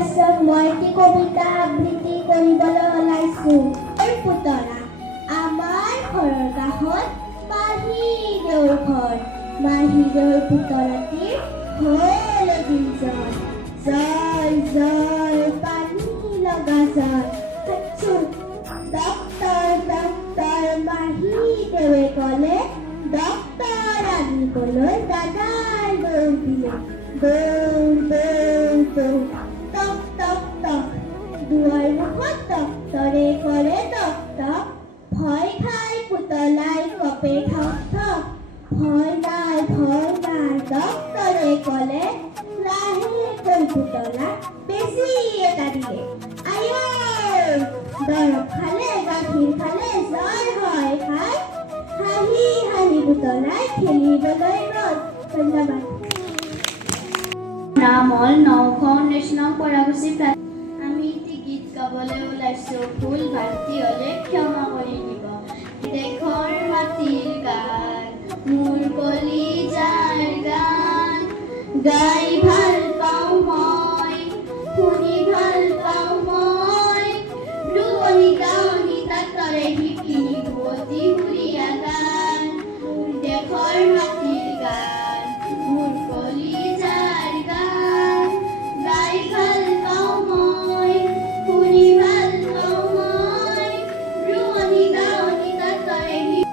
দৰ্শক মই এটি কবিতা আবৃত্তি কৰিবলৈ ওলাইছো। পুতলা আমাৰ ঘৰৰ কাষত মাহীদেউৰ ঘৰ। মাহীদেউৰ পুতলাটিৰ হ'ল এদিন জ্বৰ। জয় জয় পানী লগা জ্বৰ। ডক্তৰ ডক্তৰ মাহীদেউৱে ক'লে, ডক্তৰ আনিবলৈ দাদাই দৌৰ দিলে। দৌৰ দৌৰ দৌৰ, টক টক টক, দুৱাৰ মুখত ডক্তৰে কৰে টক টক। ভয় খাই পুতলাই কপে ঠক ঠক। ভয় নাই ডক্তৰে ক'লে, লাহেকৈ পুতলা বেছি এটা দিলে। আইঐ, দৰৱ খালে গাখীৰ খালে জ্বৰ হয় খাই। হাঁহি হাঁহি পুতলাই খেলিবলৈ গ'ল। ধন্যবাদ। নাম হ'ল নৌখন নেশ্যনেল পৰাগুচি। আমি এটি গীত গাবলৈ ওলাইছো, ভুল ভ্ৰান্তি হ'লে ক্ষমা কৰি দিব। দেশৰ মাটিৰ গান, মোৰ কলিজাৰ গান, গাই ভাল পাওঁ মই, শুনি ভাল পাওঁ মই। ৰুৱনি গাৱনি তাতৰে শিপিনী বুৱতী সুৰীয়া গান, মোৰ দেশৰ মাটিৰ গান, মোৰ কলিজাৰ গান, গাই ভাল পাওঁ মই, শুনি ভাল পাওঁ মই। ৰুৱনি গাৱনি তাতৰে পৃথিৱী